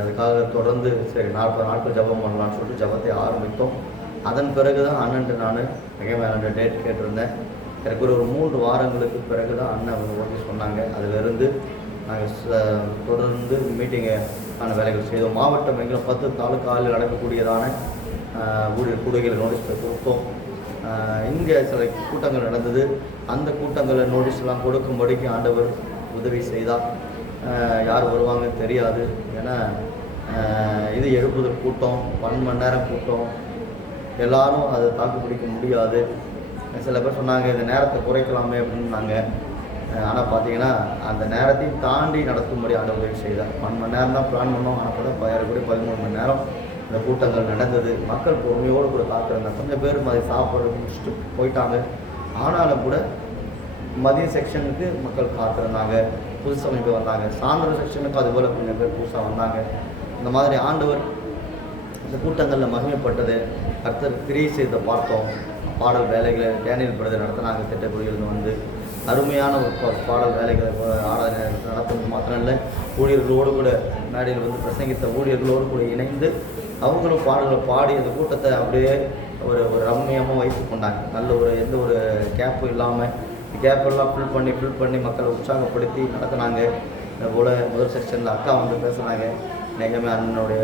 அதுக்காக தொடர்ந்து சரி 40 நாட்கள் ஜபம் பண்ணலான்னு சொல்லிட்டு ஜபத்தை ஆரம்பித்தோம். அதன் பிறகு தான் அண்ணன்ட்டு நான் மிக டேட் கேட்டிருந்தேன். எனக்கு ஒரு 3 வாரங்களுக்கு பிறகு தான் அண்ணன் அவங்க ஓகே சொன்னாங்க. அதிலிருந்து நாங்கள் தொடர்ந்து மீட்டிங்கான வேலைகள் செய்தோம். மாவட்டம் எங்கிலும் 10 தாலுக்காவில் நடக்கக்கூடியதான ஊழியர் கூடுகையில் நோட்டீஸ் கொடுத்தோம். இங்கே சில கூட்டங்கள் நடந்தது. அந்த கூட்டங்களை நோட்டீஸ்லாம் கொடுக்கும்படிக்கு ஆண்டவர் உதவி செய்தார். யார் வருவாங்கன்னு தெரியாது. ஏன்னா இது எழுப்புதல் கூட்டம், 12 மணி நேரம் கூட்டம், எல்லாரும் அதை தாக்கு பிடிக்க முடியாது. சில பேர் சொன்னாங்க இந்த நேரத்தை குறைக்கலாமே அப்படின்னாங்க. ஆனால் பார்த்தீங்கன்னா அந்த நேரத்தையும் தாண்டி நடத்தும்படி ஆண்டவர் உதவி செய்தார். 1 மணி நேரம் தான் பிளான் பண்ணோம். ஆனால் கூட ஏறக்குறைய 13 மணி நேரம் இந்த கூட்டங்கள் நடந்தது. மக்கள் பொறுமையோடு கூட காத்திருந்தாங்க. கொஞ்சம் பேர் சாப்பாடு முடிச்சுட்டு போயிட்டாங்க. ஆனாலும் கூட மதிய செக்ஷனுக்கு மக்கள் காத்திருந்தாங்க. புதுசு அமைப்பு வந்தாங்க. சாயந்தரம் செக்ஷனுக்கு அதுபோல் கொஞ்சம் பேர் புதுசாக வந்தாங்க. இந்த மாதிரி ஆண்டவர் இந்த கூட்டங்களில் மகிமைப்பட்டது. கர்த்தர் கிரியை செய்த பார்த்தோம். பாடல் வேலைகளை டேனியல் பிரதர் நடத்தினாங்க. திட்டக்குடியிலிருந்து வந்து அருமையான ஒரு பாடல் வேலைகளை ஆராதனை நடத்துறது மாத்திரம் இல்லை, ஊழியர்களோடு கூட மேடையில் வந்து பிரசங்கித்த ஊழியர்களோடு கூட இணைந்து அவங்களும் பாடல்களை பாடி அந்த கூட்டத்தை அப்படியே ஒரு ரம்மியமாக வைத்து கொண்டாங்க. நல்ல ஒரு எந்த ஒரு கேப்பும் இல்லாமல் கேப்பெல்லாம் ஃபில் பண்ணி மக்களை உற்சாகப்படுத்தி நடத்தினாங்க. போல் முதல் செக்ஷனில் அக்கா வந்து பேசுனாங்க. நெகமே அண்ணனுடைய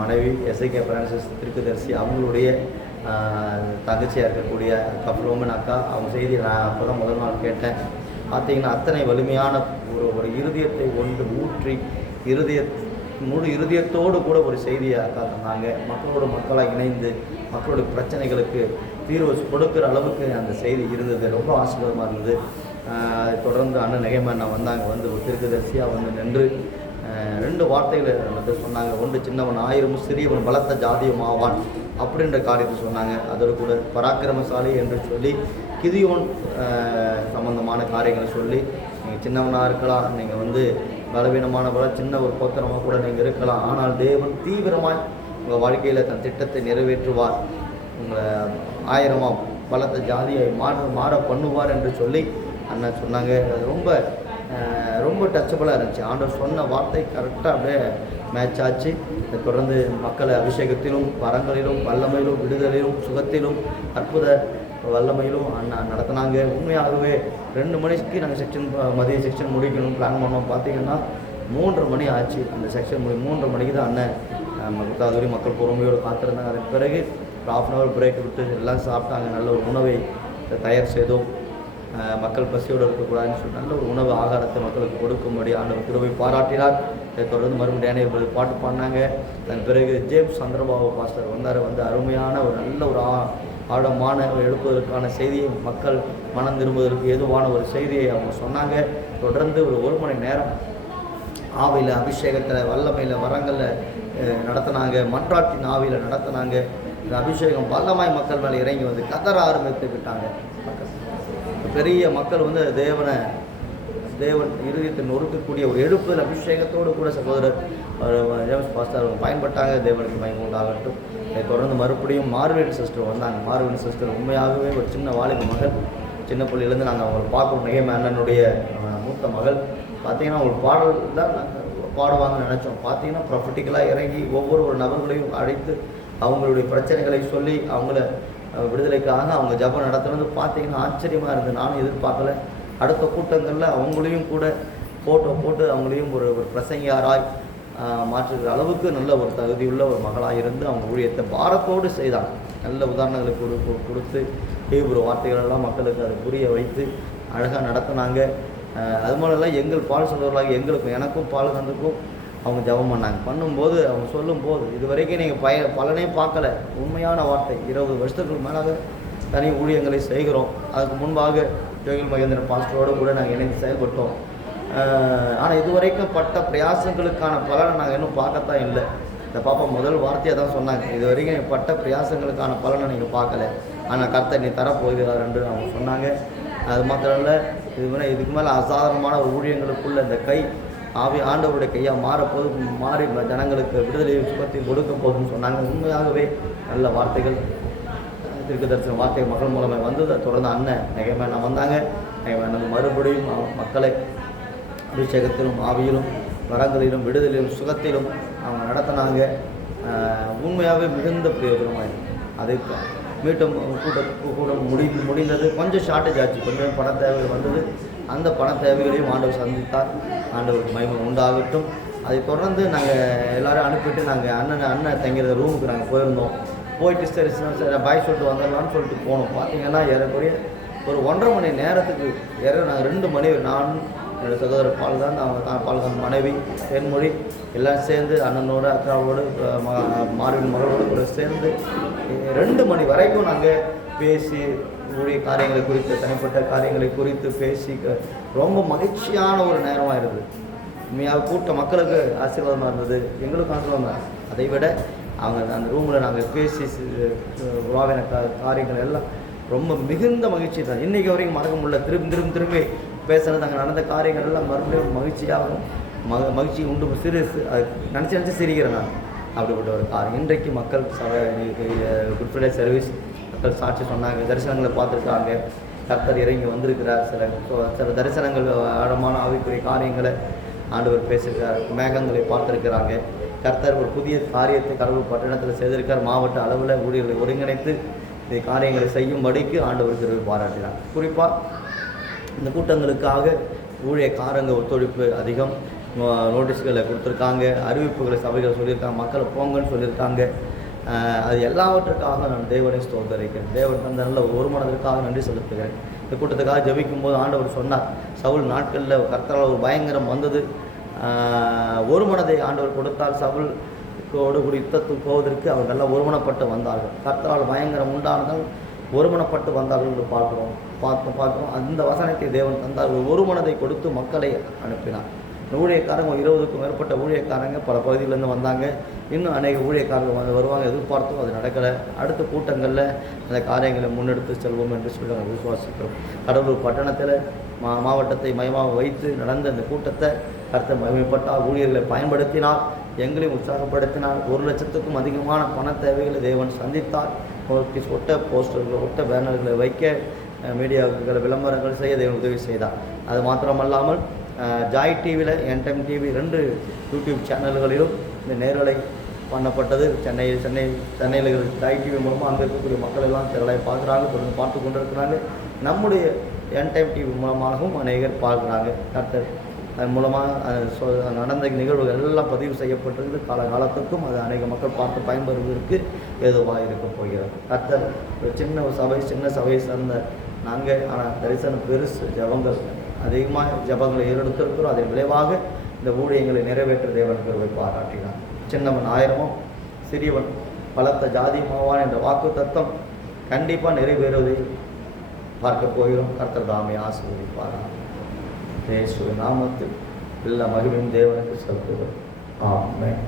மனைவி எஸ்ஐகே பிரான்சிஸ் திருக்குதரிசி அவங்களுடைய தங்கச்சியாக இருக்கக்கூடிய அக்கா ஃப்ளோமன் அக்கா அவங்க செய்தி நான் அப்போ தான் முதல் நாள் கேட்டேன். பார்த்தீங்கன்னா அத்தனை வலிமையான ஒரு இருதயத்தை ஒன்று ஊற்றி முழு இருதயத்தோடு கூட ஒரு செய்தியை அக்கா தந்தாங்க. மக்களாக இணைந்து மக்களுடைய பிரச்சனைகளுக்கு தீர்வு கொடுக்குற அளவுக்கு அந்த செய்தி இருந்தது. ரொம்ப ஆசீர்வாதமாக இருந்தது. தொடர்ந்து அண்ணன் நெகமேன் வந்தாங்க. வந்து ஒரு திருக்குதரிசியாக வந்து நின்று 2 வார்த்தைகளை வந்து சொன்னாங்க. ஒன்று, சின்னவன் 1000 சிறியவன் பலத்த ஜாதியும் ஆவான் அப்படின்ற காரியத்தை சொன்னாங்க. அதோடு கூட பராக்கிரமசாலி என்று சொல்லி கிதியோன் சம்பந்தமான காரியங்களை சொல்லி, நீங்கள் சின்னவனாக இருக்கலாம், நீங்கள் வந்து பலவீனமானவராக சின்ன ஒரு கோத்திரமாக கூட நீங்கள் இருக்கலாம், ஆனால் தேவன் தீவிரமாய் உங்கள் வாழ்க்கையில் தன் திட்டத்தை நிறைவேற்றுவார், உங்களை 1000 பலத்த ஜாதியை மாற பண்ணுவார் என்று சொல்லி அண்ணன் சொன்னாங்க. அது ரொம்ப டச்சபிளாக இருந்துச்சு. ஆண்டவர் சொன்ன வார்த்தை கரெக்டாக அப்படியே மேட்ச் ஆச்சு. இதை தொடர்ந்து மக்களை அபிஷேகத்திலும் வரங்களிலும் வல்லமையிலும் விடுதலையிலும் சுகத்திலும் அற்புத வல்லமையிலும் அண்ணா நடத்தினாங்க. உண்மையாகவே 2 மணிக்கு நாங்கள் மதிய செக்ஷன் முடிக்கணும்னு பிளான் பண்ணோம். பார்த்திங்கன்னா 3:30 மணி ஆச்சு. அந்த செக்ஷன் 3:30 மணிக்கு தான் அண்ணன் அதுவரை மக்கள் பொறுமையோடு காத்திருந்தாங்க. அதற்கு பிறகு ஒரு 1/2 hour பிரேக் விட்டு எல்லாம் சாப்பிட்டாங்க. நல்ல ஒரு உணவை தயார் செய்தோம். மக்கள் பசியோடு இருக்கக்கூடாதுன்னு சொல்லி நல்ல ஒரு உணவு ஆகாரத்தை மக்களுக்கு கொடுக்கும்படி ஆண்டவர் கிருபை பாராட்டினார். இதை தொடர்ந்து மறுபடியும் டேனியல் பாட்டு பாடினாங்க. அதன் பிறகு ஜேம்ஸ் சந்திரபாபு பாஸ்டர் வந்தார். வந்து அருமையான ஒரு நல்ல ஒரு ஆழமான எழுப்புவதற்கான செய்தியை, மக்கள் மனம் திரும்புவதற்கு ஏதுவான ஒரு செய்தியை அவங்க சொன்னாங்க. தொடர்ந்து ஒரு 1 மணி நேரம் ஆவியில் அபிஷேகத்தில் வல்லமையில் வரங்களில் நடத்தினாங்க. மன்றாட்டின் ஆவியில் நடத்தினாங்க. இந்த அபிஷேகம் வல்லமாய் மக்கள் மேலே இறங்கி வந்து கதற ஆரம்பித்து விட்டாங்க. பெரிய மக்கள் வந்து தேவன் இருதயத்தை நொறுக்கக்கூடிய ஒரு எழுப்புதல் அபிஷேகத்தோடு கூட சகோதரர் ஜேம்ஸ் பாஸ்டர் அவங்க பயன்பட்டாங்க. தேவனுக்கு மகிமை உண்டாகட்டும். இதை தொடர்ந்து மறுபடியும் மார்வேல் சிஸ்டர் வந்தாங்க. மார்வேல் சிஸ்டர் உண்மையாகவே ஒரு சின்ன வாலிப மகள். சின்ன பிள்ளையிலேருந்து நாங்கள் அவங்களை பார்க்கணும். நெகமே அண்ணனுடைய மூத்த மகள். பார்த்திங்கன்னா அவங்க பாடல் தான் நாங்கள் பாடுவாங்கன்னு நினச்சோம். பார்த்திங்கன்னா ப்ரொஃபட்டிக்கலாக இறங்கி ஒவ்வொரு நபர்களையும் அழைத்து அவங்களுடைய பிரச்சனைகளை சொல்லி அவங்கள விடுதலைக்காக அவங்க ஜபம் நடத்துறது பார்த்திங்கன்னா ஆச்சரியமாக இருந்தது. நானும் எதிர்பார்க்கல. அடுத்த கூட்டங்களில் அவங்களையும் கூட ஃபோட்டோ போட்டு அவங்களையும் ஒரு பிரசங்கியாராய் மாற்றுகிற அளவுக்கு நல்ல ஒரு தகுதியுள்ள ஒரு மகளாக இருந்து அவங்க ஊழியத்தை பாரத்தோடு செய்தாங்க. நல்ல உதாரணங்களை கொடுத்து ஹீப்ரு வார்த்தைகளெல்லாம் மக்களுக்கு அதை புரிய வைத்து அழகாக நடத்தினாங்க. அது மாதிரிலாம் எங்கள் பால் சொல்வர்களாக எங்களுக்கும் எனக்கும் பால் கந்துக்கும் அவங்க ஜபம் பண்ணாங்க. பண்ணும்போது அவங்க சொல்லும்போது இது வரைக்கும் நீங்கள் பலனே பார்க்கல. உண்மையான வார்த்தை. 20 வருஷத்துக்கு மேலாக தனி ஊழியங்களை செய்கிறோம். அதுக்கு முன்பாக ஜோகில் மகேந்திரன் பாஸ்டரோடு கூட நாங்கள் இணைந்து செயல்பட்டோம். ஆனால் இதுவரைக்கும் பட்ட பிரயாசங்களுக்கான பலனை நாங்கள் இன்னும் பார்க்கத்தான் இல்லை. இந்த பாப்பா முதல் வார்த்தையாக தான் சொன்னாங்க, இது வரைக்கும் பட்ட பிரயாசங்களுக்கான பலனை நீங்கள் பார்க்கல, ஆனால் கர்த்தர் நீ தரப்போகிறார் என்று அவங்க சொன்னாங்க. அது மாத்திரம் இல்லை, இதுக்கு மேலே அசாதாரணமான ஒரு ஊழியங்களுக்குள்ள இந்த கை ஆண்டவருடைய கையாக மாறப்போது மாறி ஜனங்களுக்கு விடுதலையும் சுகத்தையும் கொடுக்க போதுன்னு சொன்னாங்க. உண்மையாகவே நல்ல வார்த்தைகள், திருக்கு தரிசன வார்த்தை மக்கள் மூலமாக வந்தது. தொடர்ந்து அண்ணன் நெகமேன் வந்தாங்க. நெகமேன் மறுபடியும் மக்களை அபிஷேகத்திலும் ஆவியிலும் வரங்களிலும் விடுதலையிலும் சுகத்திலும் அவங்க நடத்தினாங்க. உண்மையாகவே மிகுந்த பிரயோஜனமாக அதை மீட்டும் கூட்டம் முடிந்தது. கொஞ்சம் ஷார்ட்டேஜ் ஆச்சு, கொஞ்சம் பண தேவைகள் வந்தது. அந்த பண தேவைகளையும் ஆண்டவர் சந்தித்தார். ஆண்டவருக்கு மகிமை உண்டாகட்டும். அதை தொடர்ந்து நாங்கள் எல்லோரும் அனுப்பிட்டு நாங்கள் அண்ணன் தங்கிற ரூமுக்கு நாங்கள் போயிருந்தோம். போயிட்டு சரி பாய் சொல்லிட்டு வந்துடலான்னு சொல்லிட்டு போனோம். பார்த்தீங்கன்னா ஏறக்குறைய ஒரு 1.5 மணி நேரத்துக்கு நாங்கள் 2 மணி, நான் என்னோடய சகோதரர் பால்காந்த், அவங்க பால்காந்த் மனைவி தென்மொழி எல்லாம் சேர்ந்து அண்ணனோட அக்காவோடு மார்வின் மகளோடு கூட சேர்ந்து 2 மணி வரைக்கும் நாங்கள் பேசி ஊழிய காரியங்களை குறித்து தனிப்பட்ட காரியங்களை குறித்து பேசி ரொம்ப மகிழ்ச்சியான ஒரு நேரமாக இருந்தது. உண்மையாக கூட்ட மக்களுக்கு ஆசீர்வாதமாக இருந்தது, எங்களுக்கும் ஆசீர்வாதம். அதை விட அவங்க அந்த ரூமில் நாங்கள் பேசி உலாவின காரியங்கள் எல்லாம் ரொம்ப மிகுந்த மகிழ்ச்சி தான். இன்றைக்கி வரைக்கும் மறக்க முடியல. திரும்பி பேசுகிறது அங்கே நடந்த காரியங்கள் எல்லாம் மறுபடியும் மகிழ்ச்சியாகவும் மகிழ்ச்சி உண்டு நினச்சி சிரிக்கிறேன் நான். அப்படிப்பட்ட ஒரு காரியம் இன்றைக்கு மக்கள் குட் ஃப்ரைடே சர்வீஸ் மக்கள் சாட்சி சொன்னாங்க, தரிசனங்களை பார்த்துருக்காங்க, கர்த்தர் இறங்கி வந்திருக்கிறார். சில தரிசனங்கள் ஆழமான ஆவிக்குரிய காரியங்களை ஆண்டவர் பேசியிருக்கார், மேகங்களை பார்த்துருக்கிறாங்க. கர்த்தர் ஒரு புதிய காரியத்தை கடவுள் பட்டணத்தில் செய்திருக்கார். மாவட்ட அளவில் ஊழியர்களை ஒருங்கிணைத்து இந்த காரியங்களை செய்யும்படிக்கு ஆண்டவர் கிருபை பாராட்டினார். குறிப்பாக இந்த கூட்டங்களுக்காக ஊழியக்காரங்க ஒத்துழைப்பு அதிகம், நோட்டீஸ்களை கொடுத்துருக்காங்க, அறிவிப்புகளை சபைகள் சொல்லியிருக்காங்க, மக்களை போங்கன்னு சொல்லியிருக்காங்க. அது எல்லாவற்றுக்காக நான் தேவனை ஸ்தோத்தரிக்கிறேன். தேவன் தந்த நல்ல ஒரு மனதிற்காக நன்றி செலுத்துகிறேன். இந்த கூட்டத்துக்காக ஜபிக்கும் போது ஆண்டவர் சொன்னார், சவுல் நாட்களில் கர்த்தரால் ஒரு பயங்கரம் வந்தது, ஒரு மனதை ஆண்டவர் கொடுத்தால் சவுல் கூட யுத்தத்துக்கு போவதற்கு அவர் நல்லா ஒருமனப்பட்டு வந்தார்கள். கர்த்தரால் பயங்கரம் உண்டானதால் ஒருமனப்பட்டு வந்தார்கள் என்று பார்க்கிறோம். அந்த வசனத்தை தேவன் தந்தார். ஒரு மனதை கொடுத்து மக்களை அனுப்பினார். ஊழியக்காரங்க 20க்கும் மேற்பட்ட ஊழியக்காரங்க பல பகுதியிலேருந்து வந்தாங்க. இன்னும் அநேக ஊழியக்காரர்கள் வருவாங்க, எதிர்பார்த்தும் அது நடக்கலை. அடுத்த கூட்டங்களில் அந்த காரியங்களை முன்னெடுத்து செல்வோம் என்று சொல்லி நாங்கள் விசுவாசிக்கிறோம். கடலூர் பட்டணத்தில் மாவட்டத்தை மையமாக வைத்து நடந்த இந்த கூட்டத்தை கர்த்தர் மகிமைப்பட்டால், ஊழியர்களை பயன்படுத்தினார், எங்களையும் உற்சாகப்படுத்தினார். 1 லட்சத்துக்கும் அதிகமான பண தேவைகளை தேவன் சந்தித்தார். ஒட்ட போஸ்டர்களை, ஒட்ட பேனர்களை வைக்க, மீடியாக்களை விளம்பரங்கள் செய்ய தேவன் உதவி செய்தார். அது மாத்திரமல்லாமல் ஜாய் டிவியில், என் டைம் டிவி 2 யூடியூப் சேனல்களிலும் இந்த நேரலை பண்ணப்பட்டது. சென்னையில் ஜாய் டிவி மூலமாக அங்கே இருக்கக்கூடிய மக்கள் எல்லாம் திரளாக பார்க்குறாங்க, தொடர்ந்து பார்த்து கொண்டு இருக்கிறாங்க. நம்முடைய என் டைம் டிவி மூலமாகவும் அநேகர் பார்க்குறாங்க. கர்த்தர் அதன் மூலமாக நடந்த நிகழ்வுகள் எல்லாம் பதிவு செய்யப்பட்டிருக்கு. காலத்துக்கும் அது அநேக மக்கள் பார்த்து பயன்பெறுவதற்கு ஏதுவாக இருக்க போகிறது. கர்த்தர் ஒரு சின்ன சபையை சார்ந்த நாங்கள், ஆனால் தரிசனம் பெருசு, ஜபங்கள் அதிகமாக ஜபங்களை ஏறெடுத்திருக்கிறோம். அதன் விளைவாக இந்த ஊழியங்களை நிறைவேற்ற தேவன் கிருபை பாராட்டினார். சின்னவன் 1000 சிறியவன் பலத்த ஜாதியுமாவான் என்ற வாக்கு தத்தம் கண்டிப்பாக நிறைவேறுவதை பார்க்க போகிறோம். கர்த்தர் தாமே ஆசீர்வதிப்பாராக. இயேசுவின் நாமத்தில் எல்லா மகிமையும் தேவனுக்கு செலுத்துகிறோம். ஆமென்.